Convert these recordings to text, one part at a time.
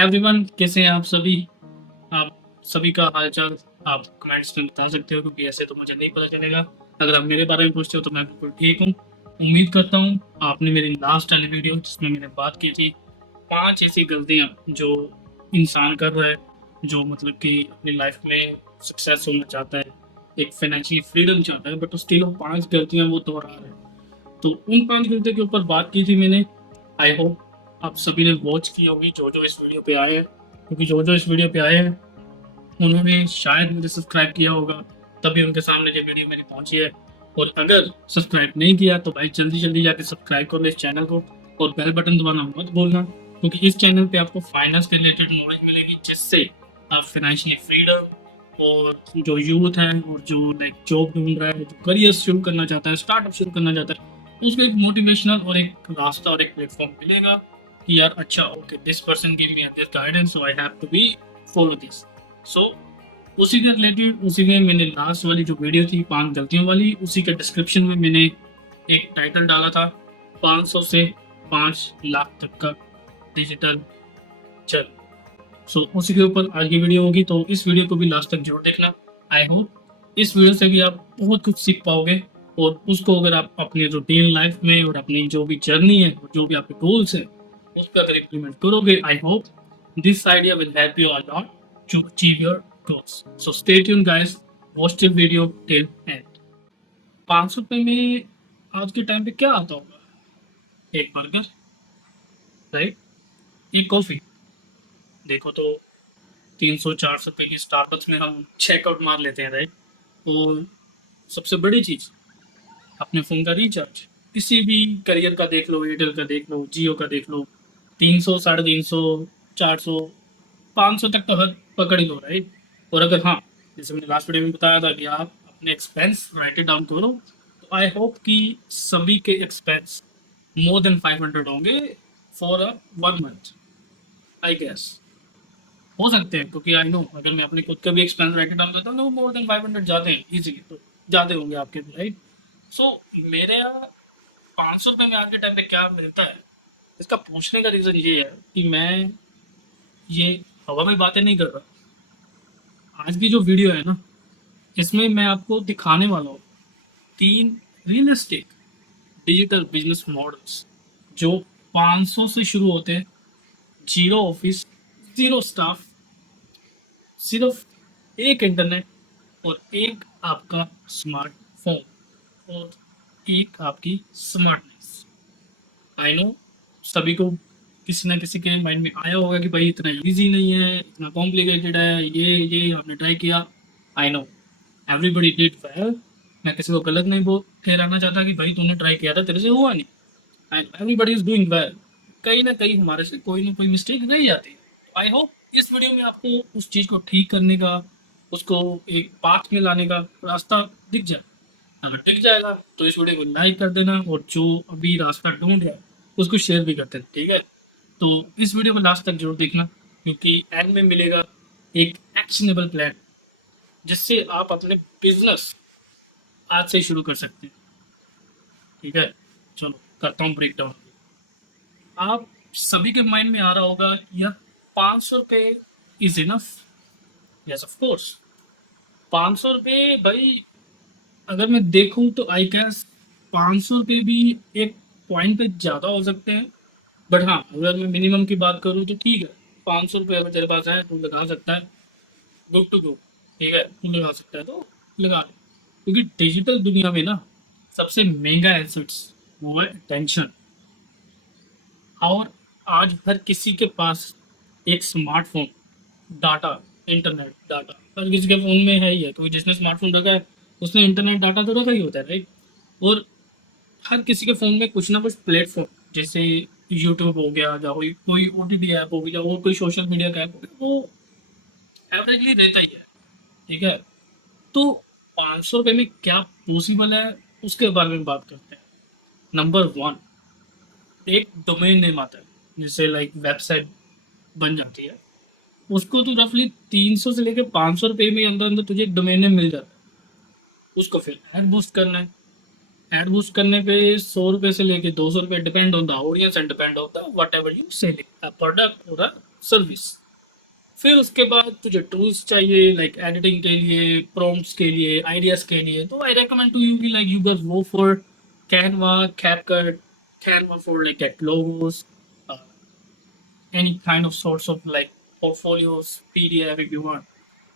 Hi everyone, कैसे हैं आप सभी। आप सभी का हालचाल आप कमेंट्स में बता सकते हो, क्योंकि ऐसे तो मुझे नहीं पता चलेगा। अगर आप मेरे बारे में पूछते हो तो मैं बिल्कुल ठीक हूँ। उम्मीद करता हूँ आपने मेरी लास्ट वाली वीडियो जिसमें मैंने बात की थी 5 ऐसी गलतियाँ जो इंसान कर रहा है, जो मतलब कि अपनी लाइफ में सक्सेस होना चाहता है, एक फाइनेंशियली फ्रीडम चाहता है, बट स्टिल वो 5 गलतियाँ वो दोहरा रहा है। तो उन 5 घंटे के ऊपर बात की थी मैंने। आई होप आप सभी ने वॉच की होगी, जो इस वीडियो पे आए हैं, क्योंकि जो इस वीडियो पे आए हैं उन्होंने शायद मुझे सब्सक्राइब किया होगा, तभी उनके सामने ये वीडियो मेरी पहुंची है। और अगर सब्सक्राइब नहीं किया तो भाई जल्दी जल्दी जाके सब्सक्राइब कर लो इस चैनल को, और बेल बटन दबाना मत भूलना, क्योंकि इस चैनल पे आपको फाइनेंस के रिलेटेड नॉलेज मिलेगी, जिससे आप फाइनेंशियली फ्रीडम, और जो यूथ है और जो लाइक जॉब ढूंढ रहा है, जो करियर शुरू करना चाहता है, स्टार्टअप शुरू करना चाहता है, उसको एक मोटिवेशनल और एक रास्ता और एक प्लेटफॉर्म मिलेगा कि यार अच्छा okay, this person give me this guidance, so I have to be follow this. So उसी के रिलेटेड, उसी में मैंने लास्ट वाली जो वीडियो थी 5 गलतियों वाली, उसी के डिस्क्रिप्शन में मैंने एक टाइटल डाला था, 500 से 5 लाख तक का डिजिटल चल। सो उसी के ऊपर आज की वीडियो होगी, तो इस वीडियो को भी लास्ट तक जरूर देखना। आई होप इस वीडियो से भी आप बहुत कुछ सीख पाओगे, और उसको अगर आप अपनी रूटीन लाइफ में और अपनी जो भी जर्नी है और जो भी आपके गोल्स हैं उस पर अगर इम्प्लीमेंट करोगे, I hope this idea will help you a lot to achieve your goals. So stay tuned guys, watch this video till end. 500 रुपये में आज के टाइम पे क्या आता होगा? एक बर्गर, राइट, एक कॉफी। देखो तो 300-400 रुपये की स्टारबक्स में हम चेकआउट मार लेते हैं, राइट। और सबसे बड़ी चीज़, अपने फ़ोन का रिचार्ज। किसी भी करियर का देख लो, एयरटेल का देख लो, जियो का देख लो, 300, 350, 400, 500 तक तो हद पकड़ ही लो, राइट। और अगर हाँ, जैसे मैंने लास्ट वीडियो में बताया था कि आप अपने एक्सपेंस राइट इट डाउन करो, तो आई होप कि सभी के एक्सपेंस मोर देन 500 होंगे for a 1 month, I guess. हो सकते हैं, क्योंकि आई नो अगर मैं अपने खुद का भी एक्सपेंस राइट डाउन करता हूँ तो मोर देन 500 जाते हैं इजीली, तो जाते होंगे आपके भी, राइट। सो मेरे यहाँ 500 रुपये में आज के टाइम पे क्या मिलता है, इसका पूछने का रीज़न ये है कि मैं ये हवा में बातें नहीं कर रहा। आज की जो वीडियो है ना, इसमें मैं आपको दिखाने वाला हूँ 3 रियलिस्टिक डिजिटल बिजनेस मॉडल्स जो 500 से शुरू होते हैं, जीरो ऑफिस, जीरो स्टाफ, सिर्फ एक इंटरनेट और एक आपका स्मार्टफोन और एक आपकी स्मार्टनेस। आई नो सभी को किसी ना किसी के माइंड में आया होगा कि भाई इतना इजी नहीं है, इतना कॉम्प्लिकेटेड है, ये आपने ट्राई किया। I know everybody did well. मैं किसी को गलत नहीं बोल ठहराना चाहता कि भाई तूने ट्राई किया था तेरे से हुआ नहीं। And everybody is doing well. कहीं ना कहीं हमारे से कोई ना कोई मिस्टेक रह जाती है। आई होप इस वीडियो में आपको उस चीज़ को ठीक करने का, उसको एक पाथ में लाने का रास्ता दिख जाए। अगर दिख जाएगा तो इस वीडियो को लाइक कर देना, और जो अभी रास्ता ढूंढ रहा है उसको शेयर भी कर देना, ठीक है। तो इस वीडियो को लास्ट तक जरूर देखना, क्योंकि एंड में मिलेगा एक एक्शनेबल प्लान, जिससे आप अपने बिजनेस आज से ही शुरू कर सकते हैं, ठीक है। चलो करता हूँ ब्रेक डाउन। आप सभी के माइंड में आ रहा होगा यार, 500 रुपये is enough? Yes of course. 500 रुपये भाई, अगर मैं देखूं तो आई गेस 500 रुपये भी एक पॉइंट पे ज़्यादा हो सकते हैं, बट हाँ अगर मैं मिनिमम की बात करूँ तो ठीक है। 500 रुपये अगर तेरे पास है तो लगा सकता है, गुड टू गो, ठीक है, तू लगा सकता है तो लगा ले। क्योंकि डिजिटल दुनिया में ना सबसे महंगा एसेट्स वो है टेंशन। और आज हर किसी के पास एक स्मार्टफोन, डाटा, इंटरनेट डाटा हर किसी के फ़ोन में है ही है, क्योंकि जिसने स्मार्टफोन रखा है उसने इंटरनेट डाटा तो रखा ही होता है, राइट। और हर किसी के फ़ोन में कुछ ना कुछ प्लेटफॉर्म, जैसे यूट्यूब हो गया, या कोई कोई ओ टी टी ऐप हो गया, और कोई सोशल मीडिया का ऐप हो गया, वो एवरेजली रहता ही है, ठीक है। तो 500 रुपये में क्या पॉसिबल है उसके बारे में बात करते हैं। नंबर 1, एक डोमेन नेम आता है, जिससे लाइक वेबसाइट बन जाती है। उसको तो रफली 300 से लेकर 500 रुपये में अंदर अंदर तुझे एक डोमेन नेम मिल जाता है। उसको फिर ऐड बूस्ट करना है। ऐड बूस्ट करने पे 100 रुपये से लेके 200 रुपये, depend on the audience and depend on the what ever you selling, a product और अ सर्विस। फिर उसके बाद तुझे टूल्स चाहिए लाइक एडिटिंग के लिए, प्रॉम्प्ट्स के लिए, आइडियाज के लिए, तो आई रेकमेंड टू यू कि like you guys go for Canva, CapCut, Canva for like get logos, any kind of sorts of like portfolios, PDF if you want.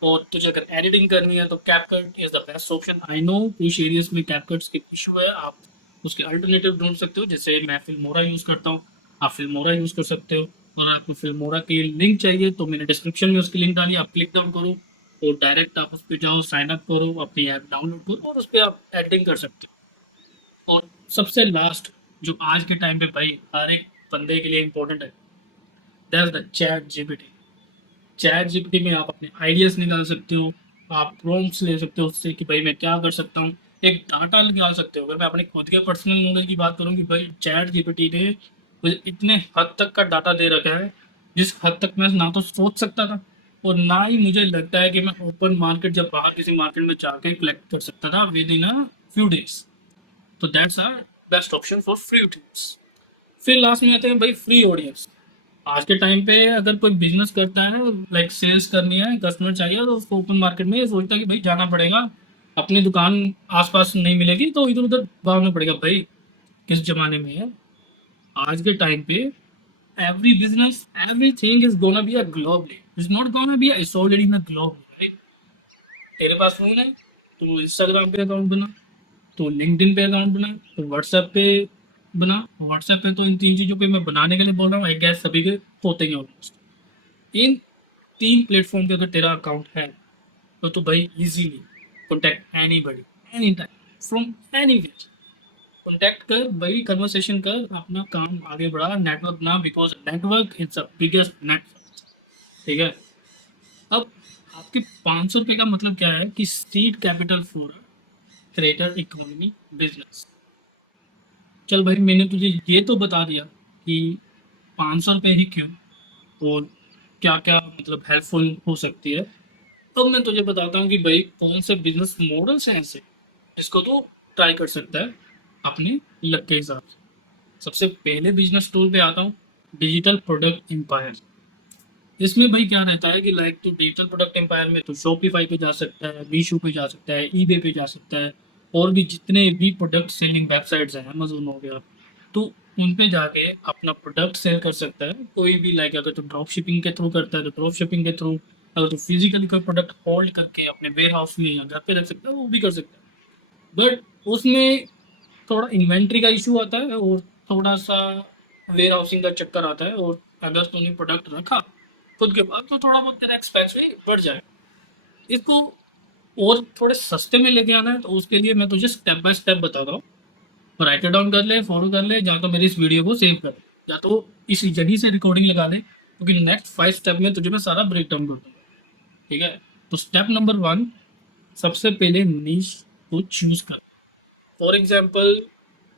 और तुझे अगर एडिटिंग करनी है तो CapCut is the best option. I know कुछ areas में कैपकट्स के issue है, आप उसके अल्टरनेटिव ढूंढ सकते हो, जैसे मैं फिल्मोरा यूज़ करता हूँ, आप फिल्मोरा यूज़ कर सकते हो। और आपको फिल्मोरा की लिंक चाहिए तो मैंने डिस्क्रिप्शन में उसकी लिंक डाली, आप क्लिक डाउन करो और डायरेक्ट आप उस पर जाओ, साइन अप करो, अपनी ऐप डाउनलोड करो और उस पर आप एडिटिंग कर सकते हो। और सबसे लास्ट जो आज के टाइम पे भाई हर एक बंदे के लिए इंपॉर्टेंट है, that's the chat GPT. Chat GPT में आप अपने आइडियाज निकाल सकते हो, आप प्रॉम्प्ट्स ले सकते हो उससे कि भाई मैं क्या कर सकता हूँ, एक डाटा निकाल सकते हो। अगर मैं अपने खुद के पर्सनल नॉलेज की बात करूँ कि भाई चैट जीपीटी ने मुझे इतने हद तक का डाटा दे रखा है जिस हद तक मैं ना तो सोच सकता था और ना ही मुझे लगता है कि मैं ओपन मार्केट जब बाहर किसी मार्केट में जाके कलेक्ट कर सकता था within a few days. तो that's are best option for free tips. फिर लास्ट में आते हैं भाई फ्री ऑडियंस। आज के टाइम पे अगर कोई बिजनेस करता है, लाइक सेल्स करनी है, कस्टमर चाहिए, तो उसको ओपन मार्केट में ये सोचता है कि भाई जाना पड़ेगा, अपनी दुकान आसपास नहीं मिलेगी तो इधर उधर भागना पड़ेगा। भाई किस जमाने में है आज के टाइम पे, every business everything is gonna be a globally, is not gonna be it's already in a globe, right? तेरे पास फोन है तो इंस्टाग्राम पे अकाउंट बना, तो लिंक्डइन पे अकाउंट बना, तो व्हाट्सएप पे बना। व्हाट्सएप पे तो इन तीन चीज़ों पे मैं बनाने के लिए बोल रहा हूँ, आई गेस सभी के होते ही ऑलमोस्ट। इन तीन प्लेटफॉर्म पे अगर तेरा अकाउंट है तो भाई easily contact any buddy, any time, from any which, contact कर भाई, कन्वर्सेशन कर, अपना काम आगे बढ़ा, नेटवर्क बना, because network is the biggest network. ठीक है। अब आपके 500 रुपये का मतलब क्या है कि seed capital for creator economy business. चल भाई मैंने तुझे ये तो बता दिया कि 500 रुपये ही क्यों और क्या क्या मतलब हेल्पफुल हो सकती है। अब मैं तुझे बताता हूँ कि भाई कौन से बिजनेस मॉडल्स हैं ऐसे जिसको तो ट्राई कर सकता है अपने लक के हिसाब से। सबसे पहले बिजनेस टूल पे आता हूँ, डिजिटल प्रोडक्ट एम्पायर। इसमें भाई क्या रहता है कि लाइक तो डिजिटल प्रोडक्ट एम्पायर में तो शॉपिफाई पे जा सकता है, मीशो पे जा सकता है, ईबे पे जा सकता है, और भी जितने भी प्रोडक्ट सेलिंग वेबसाइट्स हैं, अमेजोन हो गया, तो उन पे जाके अपना प्रोडक्ट सेल कर सकता है। कोई भी लाइक अगर तो ड्रॉप शिपिंग के थ्रू करता है तो ड्रॉप शिपिंग के थ्रू, अगर तो फिजिकली कोई प्रोडक्ट होल्ड करके अपने वेयर हाउस में या घर पे रख सकता है वो भी कर सकता है। बट उसमें थोड़ा इन्वेंट्री का इशू आता है और थोड़ा सा वेयर हाउसिंग का चक्कर आता है, और अगर तुमने प्रोडक्ट रखा खुद के पास तो थोड़ा बहुत तेरा एक्सपेंस भी बढ़ जाए। इसको और थोड़े सस्ते में लेके आना है तो उसके लिए मैं तुझे स्टेप बाय स्टेप बताता हूँ। राइट डाउन कर ले, फॉलो कर ले, या तो मेरी इस वीडियो को सेव कर ले, या तो इसी जगह से रिकॉर्डिंग लगा ले, क्योंकि नेक्स्ट 5 स्टेप में तुझे मैं सारा ब्रेक डाउन कर दूंगा। ठीक है। तो स्टेप नंबर 1, सबसे पहले नीश को चूज कर। For example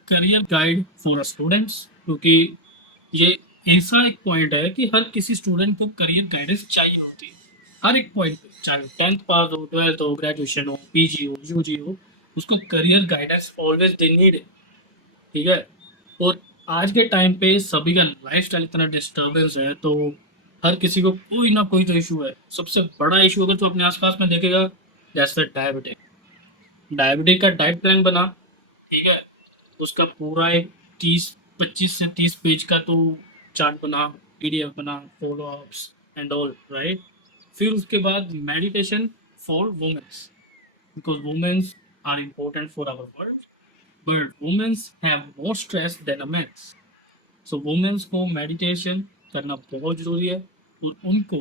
career guide for students, क्योंकि ये ऐसा एक पॉइंट है कि हर किसी स्टूडेंट को करियर गाइडेंस चाहिए होती है, हर एक पॉइंट पे, चाहे 10th पास हो, 12th हो, ग्रेजुएशन हो, पीजी हो, यूजी हो, उसको career guidance always they need है। ठीक है। और आज के टाइम पे सभी का लाइफस्टाइल इतना डिस्टर्बेंस है तो हर किसी को कोई ना कोई तो इशू है। सबसे बड़ा इशू अगर तू अपने आसपास में देखेगा, जैसे डायबिटिक, डायबिटिक का डाइट प्लान बना। ठीक है। उसका पूरा एक 25 से 30 पेज का तो चार्ट बना, पीडीएफ बना, follow ups and all, right? फिर उसके बाद meditation for womens, because womens are important for our world, but womens have more stress than a mens. So womens को मेडिटेशन करना बहुत ज़रूरी है। और उनको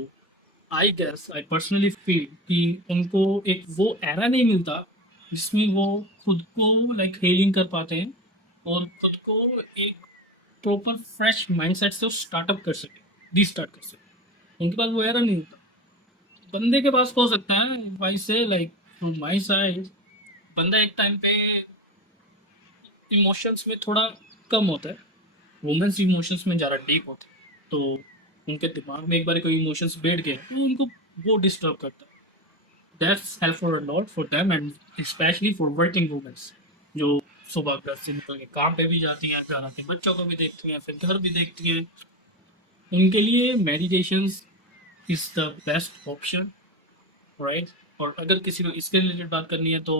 I guess, I personally feel कि उनको एक वो एरा नहीं मिलता जिसमें वो खुद को लाइक हीलिंग कर पाते हैं और खुद को एक प्रॉपर फ्रेश माइंडसेट से स्टार्टअप कर सके, रीस्टार्ट कर सके। उनके पास वो एरा नहीं होता, बंदे के पास हो सकता है। वाई से लाइक फ्रॉम माई साइड, बंदा एक टाइम पे इमोशंस में थोड़ा कम होता है, वुमेन्स इमोशंस में ज़्यादा डीप होते हैं, तो उनके दिमाग में एक बार कोई इमोशंस बैठ गए तो उनको वो डिस्टर्ब करता है। That's helpful a lot for them and specially for working womens जो सुबह घर से निकल के काम पे भी जाती हैं, घर आके बच्चों को भी देखती हैं, फिर घर भी देखती हैं। उनके लिए meditations is the best option, right. और अगर किसी को इसके रिलेटेड बात करनी है तो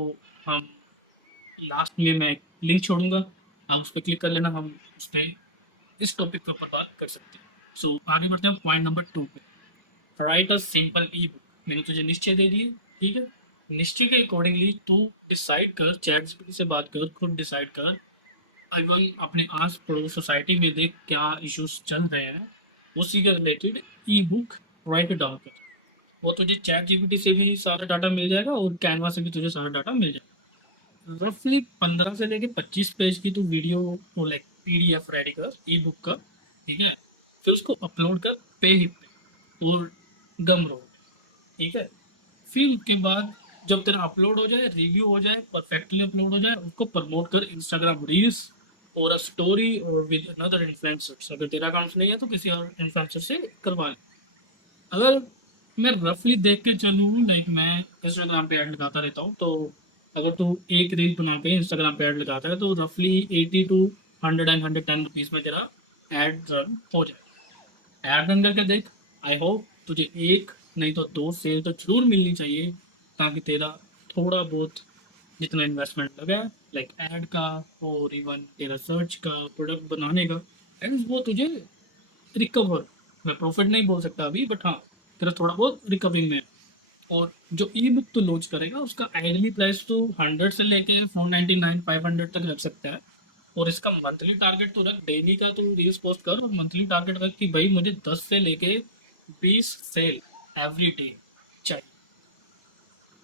हम लास्ट में मैं लिंक छोड़ूंगा, आप उस पर क्लिक कर लेना, हम उस पर इस टॉपिक के ऊपर बात कर सकते हैं। सो आगे बढ़ते हैं पॉइंट नंबर 2 पे। Right a simple E book. मैंने तुझे निश्चय दे दिए, ठीक है। निश्चय के अकॉर्डिंगली तू डिसाइड कर, चैट जीपीटी से बात कर, खुद डिसाइड कर। इवन अपने आस पड़ोस सोसाइटी में देख क्या इश्यूज चल रहे हैं, उसी के रिलेटेड ई बुक राइट डाउन कर। वो तुझे चैट जीपीटी से भी सारा डाटा मिल जाएगा और कैनवा से भी तुझे सारा डाटा मिल जाएगा। रफली 15 से लेके 25 पेज की तू वीडियो वो लाइक पीडीएफ रेडी कर ई बुक का, ठीक है। फिर उसको अपलोड कर पे ही पे और गम रोड, ठीक है। फिर उसके बाद जब तेरा अपलोड हो जाए, रिव्यू हो जाए, परफेक्टली अपलोड हो जाए, उसको प्रमोट कर इंस्टाग्राम रील्स और अ स्टोरी और विद अनदर इन्फ्लुएंसर्स। अगर तेरा अकाउंट नहीं है तो किसी और इन्फ्लुएंसर से करवा ले। अगर मैं रफली देख के चलूँ, लाइक मैं इंस्टाग्राम पे ऐड लगाता रहता हूँ, तो अगर तू एक रील बना के इंस्टाग्राम पे ऐड लगाता है तो रफली 80 to 100 एंड 110 रुपीज़ में तेरा एड रन हो जाए। एड रन करके देख। आई होप तुझे एक नहीं तो दो सेल तो जरूर मिलनी चाहिए, ताकि तेरा थोड़ा बहुत जितना इन्वेस्टमेंट लगा है लाइक एड का और इवन तेरा सर्च का, प्रोडक्ट बनाने का, एंड वो तुझे रिकवर, मैं प्रॉफिट नहीं बोल सकता अभी, बट हाँ तेरा थोड़ा बहुत रिकवरिंग में है। और जो ई बुक तो लॉन्च करेगा उसका आइडली प्राइस तो 100 से लेके 499 500 तक रख सकता है। और इसका मंथली टारगेट तो रख, डेली का तो रील्स पोस्ट कर, और मंथली टारगेट रख कि भाई मुझे 10 से लेके 20 सेल एवरी डे चाहिए,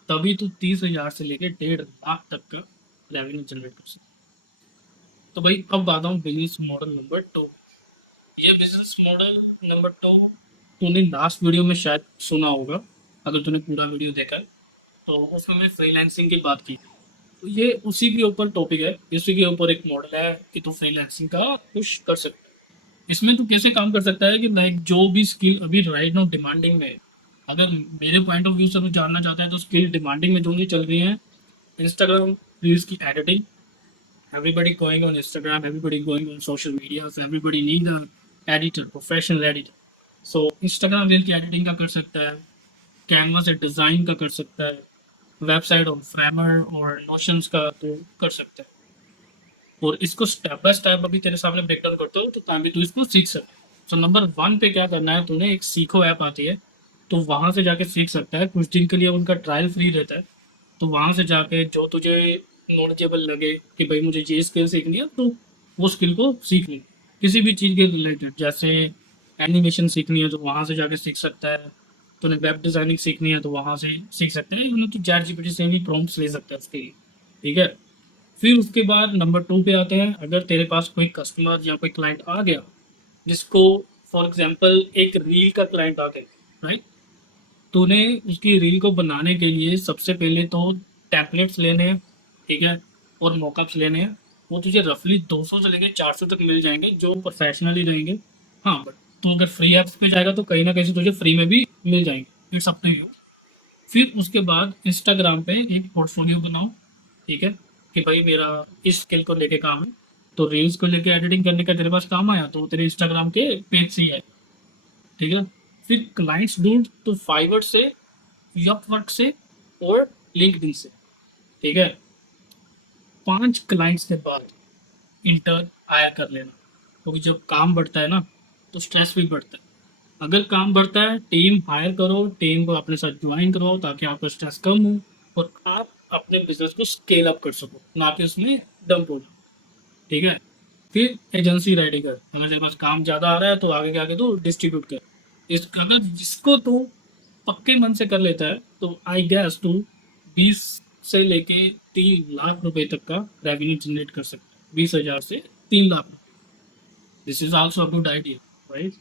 तभी तू 30,000 से लेके 1.5 लाख तक का रेवेन्यू जनरेट कर सकता है। तो भाई अब आता हूँ बिजनेस मॉडल नंबर 2। ये बिजनेस मॉडल नंबर 2 तूने लास्ट वीडियो में शायद सुना होगा, अगर तूने पूरा वीडियो देखा है तो उसमें मैं फ्रीलांसिंग की बात की। तो ये उसी के ऊपर टॉपिक है, इसी के ऊपर एक मॉडल है कि तू फ्रीलांसिंग का कुछ कर सकता है। इसमें तू कैसे काम कर सकता है कि लाइक जो भी स्किल अभी राइट नाउ डिमांडिंग में है, अगर मेरे पॉइंट ऑफ व्यू से तू जानना चाहता है तो स्किल डिमांडिंग में जो भी चल रही है, इंस्टाग्राम रील्स की editing. Everybody going on Instagram, everybody going on social media, so everybody need a editor, professional editor. So Instagram reel की एडिटिंग का कर सकता है, कैनवा से डिज़ाइन का कर सकता है, वेबसाइट और फ्रेमर और नोशंस का तो कर सकता है। और इसको स्टेप बाय स्टेप अभी तेरे सामने ब्रेक डाउन करता हूँ तो ताकि तू इसको सीख सके। तो नंबर 1 पे क्या करना है, तूने एक सीखो ऐप आती है, तो वहाँ से जाके सीख सकता है। कुछ दिन के लिए उनका ट्रायल फ्री रहता है, तो वहाँ से जाके जो तुझे नॉलेजेबल लगे कि भाई मुझे ये स्किल सीखनी है, तो वो स्किल को सीख ले। किसी भी चीज़ के रिलेटेड, जैसे एनिमेशन सीखनी है तो वहाँ से जाके सीख सकता है, तूने वेब डिज़ाइनिंग सीखनी है तो वहाँ से सीख सकता है, इवन तो चैट जीपीटी से भी प्रॉम्प्ट्स ले सकता है उसके लिए, ठीक है। फिर उसके बाद नंबर 2 पे आते हैं। अगर तेरे पास कोई कस्टमर या कोई क्लाइंट आ गया, जिसको फॉर एग्जांपल एक रील का क्लाइंट आ गया, राइट। तूने उसकी रील को बनाने के लिए सबसे पहले तो टेम्पलेट्स लेने हैं, ठीक है, और मॉकअप्स लेने हैं। वो तुझे रफली 200 से लेकर 400 तक मिल जाएंगे जो प्रोफेशनली रहेंगे। हाँ बट तू अगर फ्री ऐप्स पे जाएगा तो कहीं ना कहीं से तुझे फ्री में भी मिल जाएंगे, इट्स अप टू यू। फिर उसके बाद इंस्टाग्राम पे एक पोर्टफोलियो बनाओ, ठीक है, कि भाई मेरा इस स्किल को लेके काम है। तो रील्स को लेके एडिटिंग करने का तेरे पास काम आया तो तेरे इंस्टाग्राम के पेज से ही है, ठीक है। फिर क्लाइंट्स ढूंढ तो फाइवर से, अपवर्क से और लिंक्डइन से, ठीक है। 5 क्लाइंट्स के बाद इंटर्न हायर कर लेना, क्योंकि जब काम बढ़ता है ना तो स्ट्रेस भी बढ़ता है। अगर काम बढ़ता है टीम हायर करो, टीम को अपने साथ ज्वाइन करवाओ ताकि आपका स्ट्रेस कम हो और आप अपने बिजनेस को स्केल अप कर सको, ना कि उसमें डंप हो, ठीक है। फिर एजेंसी रेडी कर। अगर तेरे पास काम ज़्यादा आ रहा है तो आगे के आगे तो डिस्ट्रीब्यूट कर। इस अगर जिसको तो पक्के मन से कर लेता है तो आई गेस टू 20 से लेके 3 लाख रुपए तक का रेवेन्यू जनरेट कर सकता है, 20,000 से 3 lakh. This is also a good idea, right.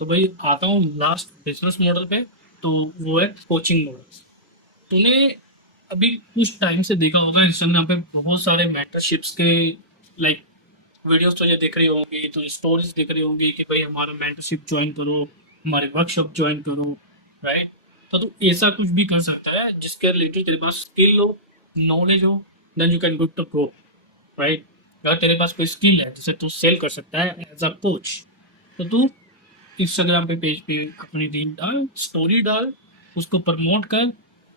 तो भाई आता हूँ लास्ट बिजनेस मॉडल पे, तो वो है कोचिंग मॉडल। तूने अभी कुछ टाइम से देखा होगा इंस्टाग्राम पे बहुत सारे मेंटरशिप्स के लाइक वीडियोस तुझे दिख रही होंगी, तुझे स्टोरीज दिख रही होंगी कि भाई हमारा मेंटरशिप ज्वाइन करो, हमारे वर्कशॉप ज्वाइन करो, राइट। तो तू ऐसा कुछ भी कर सकता है जिसके रिलेटेड तेरे पास स्किल हो, नॉलेज हो, then you can good to go, right. अगर तेरे पास कोई स्किल है जिसे तू सेल कर सकता है एज अ कोच, तो तू इंस्टाग्राम पे पेज पे अपनी रील डाल, स्टोरी डाल, उसको प्रमोट कर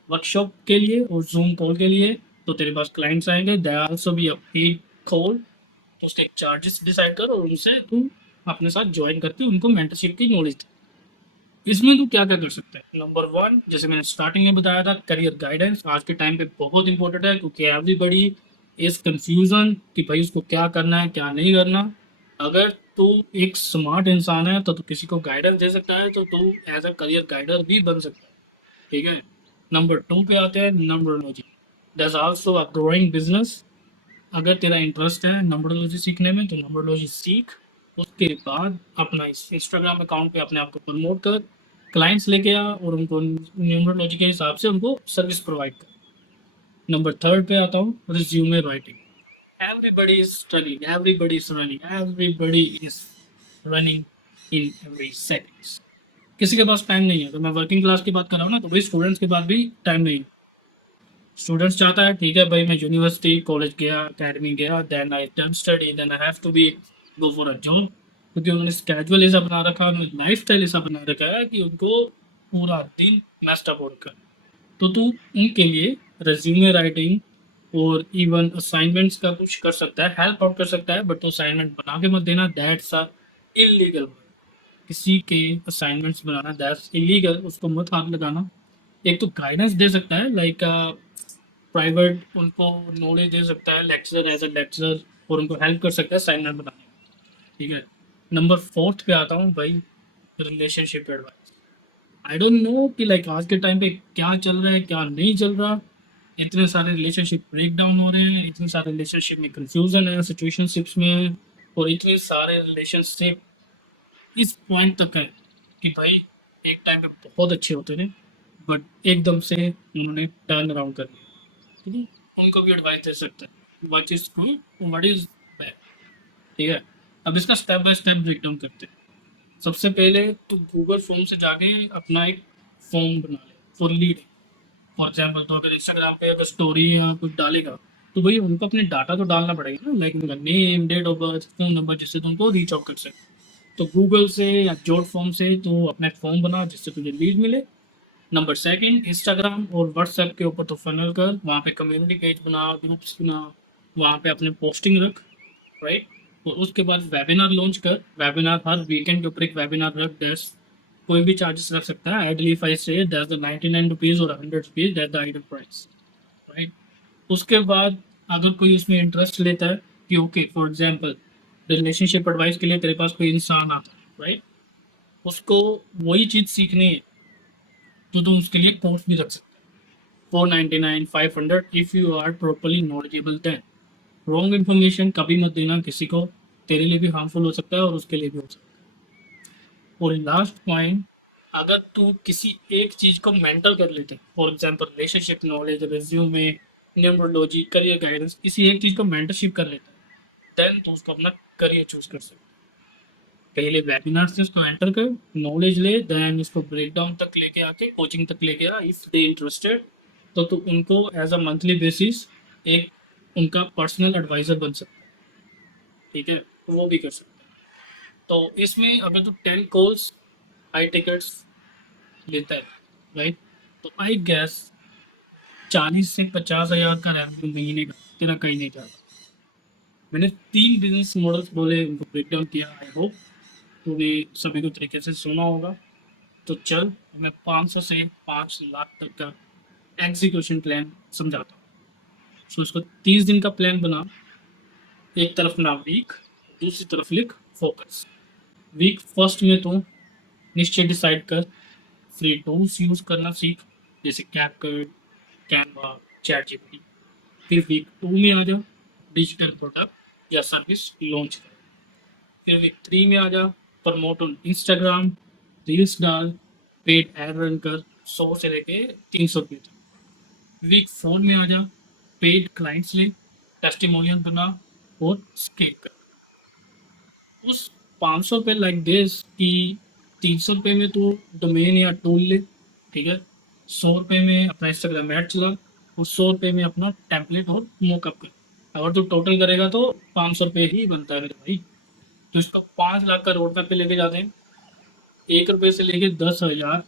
वर्कशॉप के लिए और जूम कॉल के लिए, तो तेरे पास क्लाइंट्स आएंगे। They also be a paid call, तो उसके चार्जेस डिसाइड कर और उनसे तू अपने साथ ज्वाइन करके उनको मेंटरशिप की नॉलेज दे। इसमें तू क्या क्या कर सकता है? नंबर वन, जैसे मैंने स्टार्टिंग में बताया था, करियर गाइडेंस आज के टाइम पे बहुत इंपॉर्टेंट है, क्योंकि एवरीबडी इज कंफ्यूजन कि भाई उसको क्या करना है क्या नहीं करना। अगर तू एक स्मार्ट इंसान है तो तू किसी को गाइडेंस दे सकता है, तो तू एज अ करियर गाइडर भी बन सकता है। ठीक है। नंबर टू पे आते हैं, नंबरोलॉजी। दस आल्सो अ ग्रोइंग बिजनेस। अगर तेरा इंटरेस्ट है नंबरोलॉजी सीखने में तो नंबरोलॉजी सीख। उसके बाद अपना इस इंस्टाग्राम अकाउंट पे अपने आप को प्रमोट कर, क्लाइंट्स लेके आ और उनको न्यूमरोलॉजी के हिसाब से उनको सर्विस प्रोवाइड कर। नंबर थर्ड पे आता हूँ, resume writing. Everybody is studying, everybody is running, everybody is running in every seconds. किसी के पास टाइम नहीं है। तो मैं वर्किंग क्लास की बात कर रहा हूँ ना, तो भाई स्टूडेंट्स के पास भी टाइम नहीं है। स्टूडेंट्स चाहता है ठीक है भाई, मैं यूनिवर्सिटी कॉलेज गया, अकेडमी गया, then I done study, then I have to be go for a job. क्योंकि उन्होंने स्केजुअल ऐसा बना रखा है, उन्होंने लाइफ स्टाइल ऐसा बना रखा है कि उनको पूरा दिन मेस्ड अप हो रखा है। तो तू उनके लिए रेज्यूमे राइटिंग और इवन असाइनमेंट्स का कुछ कर सकता है, हेल्प आउट कर सकता है, बट तो असाइनमेंट बना के मत देना, दैट्स अ इलीगल। किसी के असाइनमेंट्स बनाना दैट्स इलीगल, उसको मत हाथ लगाना। एक तो गाइडेंस दे सकता है, लाइक प्राइवेट उनको नॉलेज दे सकता है, लेक्चरर एज अ लेक्चरर, और उनको हेल्प कर सकता है असाइनमेंट बनाने में। ठीक है। नंबर फोर्थ पे आता हूँ भाई, relationship advice. I don't know कि लाइक आज के टाइम पे क्या चल रहा है क्या नहीं चल रहा। इतने सारे रिलेशनशिप ब्रेक डाउन हो रहे हैं, इतने सारे रिलेशनशिप में कंफ्यूजन है, सिचुएशनशिप्स में, और इतने सारे रिलेशनशिप इस पॉइंट तक है कि भाई एक टाइम पे बहुत अच्छे होते थे, बट एकदम से उन्होंने टर्न अराउंड कर लिया। ठीक है। उनको भी एडवाइस दे सकते हैं, what is good what is bad. ठीक है। अब इसका step by step break down करते हैं। सबसे पहले तो गूगल फॉर्म से जाके अपना एक फॉर्म बना ले फॉर लीड। फॉर एग्जाम्पल, तो अगर इंस्टाग्राम पे अगर स्टोरी या कुछ डालेगा, तो भाई उनको अपने डाटा तो डालना पड़ेगा ना, लाइक उनका name, date of birth, phone number, जिससे तुमको रीच आउट कर सके। तो गूगल से या जॉट फॉर्म से तो अपना एक फॉर्म बना जिससे तुझे लीड मिले। नंबर सेकंड, इंस्टाग्राम और व्हाट्सएप के ऊपर तो फनल कर, वहाँ पे कम्युनिटी पेज बना, ग्रुप्स बना, वहाँ पे अपने पोस्टिंग रख। राइट। और उसके बाद वेबिनार लॉन्च कर, वेबिनार हर वीकेंड के ऊपर एक वेबिनार रख। दैट्स कोई भी चार्जेस रख सकता है, आइडली इफ आई से दैट्स द 99 रुपीज़ और 100 rupees, that the ideal price. Right. उसके बाद अगर कोई उसमें इंटरेस्ट लेता है कि okay for example relationship advice के लिए तेरे पास कोई इंसान आता है, राइट, उसको वही चीज़ सीखनी है, तो तुम उसके लिए कोर्स भी रख सकते हो, 499 500, if you are properly knowledgeable. Than wrong information कभी मत देना किसी को, तेरे लिए भी हार्मफुल हो सकता है और उसके लिए भी हो सकता है। और लास्ट पॉइंट, अगर तू किसी एक चीज को मेंटल कर लेते हैं, for example relationship knowledge, resume, numerology, career guidance, किसी एक चीज को मेंटरशिप कर लेता है, देन तो उसको अपना करियर चूज कर सकते हैं। पहले वेबिनार से उसको एंटर कर, नॉलेज ले, देन उसको ब्रेक डाउन तक लेके आके कोचिंग तक लेके आ, इफ दे इंटरेस्टेड, तो तू उनको एज अ मंथली बेसिस एक उनका पर्सनल एडवाइजर बन सकता है। ठीक है। तो वो भी कर सकते हैं। तो इसमें अगर तू 10 कॉल्स, हाई टिकट्स लेता है, राइट, तो आई गैस 40 से 50 हज़ार का रेवेन्यू महीने का तेरा कहीं नहीं जाता। मैंने 3 बिजनेस मॉडल्स बोले, उनको ब्रेक डाउन किया। आई होप तूने सभी को तरीके से सुना होगा। तो चल मैं 500 से 5 लाख तक का एग्जीक्यूशन प्लान समझाता हूँ। सो इसको 30 दिन का प्लान बना। एक तरफ ना वीक, दूसरी तरफ लिख फोकस। वीक फर्स्ट में तो निश्चय डिसाइड कर, फ्री टूल्स यूज करना सीख, जैसे कैपकट, कैनवा, चैट जीपीटी। फिर वीक 2 में आ जा, डिजिटल प्रोडक्ट या सर्विस लॉन्च कर। फिर वीक 3 में आ जा, प्रमोट ऑन इंस्टाग्राम, रील्स डाल, पेड एड रन कर, 100 से लेके 300 रुपये तक। वीक 4 में आ जा, पेड क्लाइंट्स ले, टेस्टिमोनियल बना और स्केल कर। उस 500 पे लाइक दिस कि 300 रुपये में तो डोमेन या टूल ले। ठीक है। 100 रुपये में अपना इंस्टाग्राम ऐड चला, और 100 रुपये में अपना टेम्पलेट और मोकअप कर। अगर तू टोटल करेगा तो 500 रुपये ही बनता है मेरे भाई। तो इसको 5 लाख का रोड मैप पे लेके जाते हैं। 1 रुपये से लेके 10,000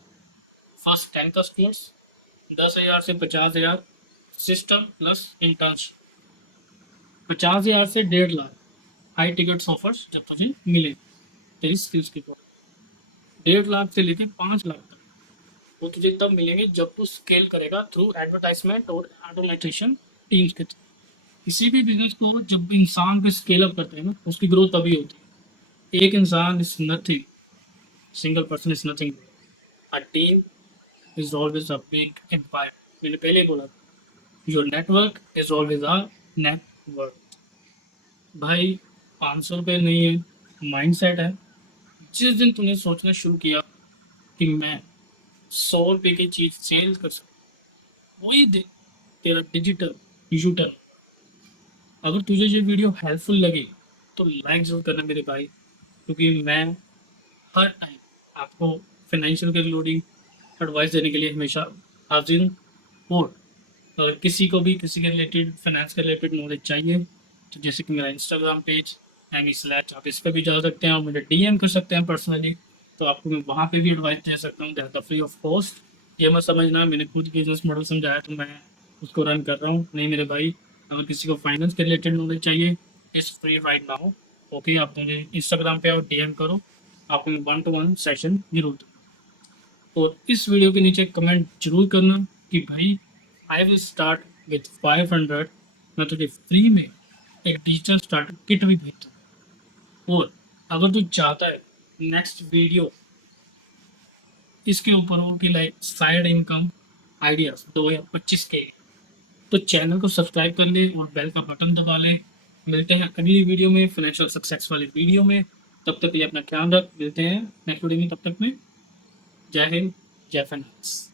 फर्स्ट 10 कस्टमर्स, 10,000 से 50,000 सिस्टम प्लस इंटर्नशिप, 50,000 से 1.5 लाख हाई टिकट्स ऑफर्स जब तुझे मिले तेरी स्किल्स के ऊपर, 1.5 लाख से लेके 5 लाख तक वो तुझे तब मिलेंगे जब तू स्केल करेगा थ्रू एडवर्टाइजमेंट और ऑटोमेटेशन टीम्स के थ्रू। किसी भी बिजनेस को जब इंसान पे स्केल अप करते हैं ना, उसकी ग्रोथ तभी होती है। एक इंसान is nothing, single person is nothing, a team is always a big empire. मैंने पहले ही बोला, your network is always a network. भाई 500 रुपये नहीं है, माइंडसेट है। जिस दिन तूने सोचना शुरू किया कि मैं 100 रुपये की चीज सेल कर सकता, वही दे तेरा डिजिटल यूटर्न। अगर तुझे ये वीडियो हेल्पफुल लगे तो लाइक जरूर करना मेरे भाई, क्योंकि मैं हर टाइम आपको फाइनेंशियल के रिलेटेड एडवाइस देने के लिए हमेशा हाजिर हूँ। और अगर किसी को भी किसी के रिलेटेड फाइनेंस के रिलेटेड नॉलेज चाहिए तो जैसे कि मेरा इंस्टाग्राम पेज एमी/, आप इस पर भी जा सकते हैं और मुझे डीएम कर सकते हैं पर्सनली, तो आपको मैं वहाँ पे भी एडवाइस दे सकता हूँ दैट फ्री ऑफ कॉस्ट। ये मत समझना मैंने खुद बिजनेस मॉडल समझाया तो मैं उसको रन कर रहा हूँ, नहीं मेरे भाई। अगर किसी को फाइनेंस के रिलेटेड नॉलेज चाहिए इस फ्री राइट नाउ, ओके, आप मुझे इंस्टाग्राम पे और डीएम करो, आपको मैं 1-to-1 सेशन जरूर दूँ। और इस वीडियो के नीचे कमेंट जरूर करना कि भाई आई विल स्टार्ट विथ 500, मैं तुझे फ्री में एक डिजिटल स्टार्टर किट भी भेजता हूँ। और अगर तू चाहता है नेक्स्ट वीडियो इसके ऊपर हो कि लाइक साइड इनकम आइडियाज 2025 के, तो चैनल को सब्सक्राइब कर ले और बेल का बटन दबा ले। मिलते हैं अगली वीडियो में, फाइनेंशियल सक्सेस वाली वीडियो में। तब तक के लिए अपना ख्याल रख, मिलते हैं नेक्स्ट वीडियो में, तब तक में जय हिंद, जय फाइनेंस।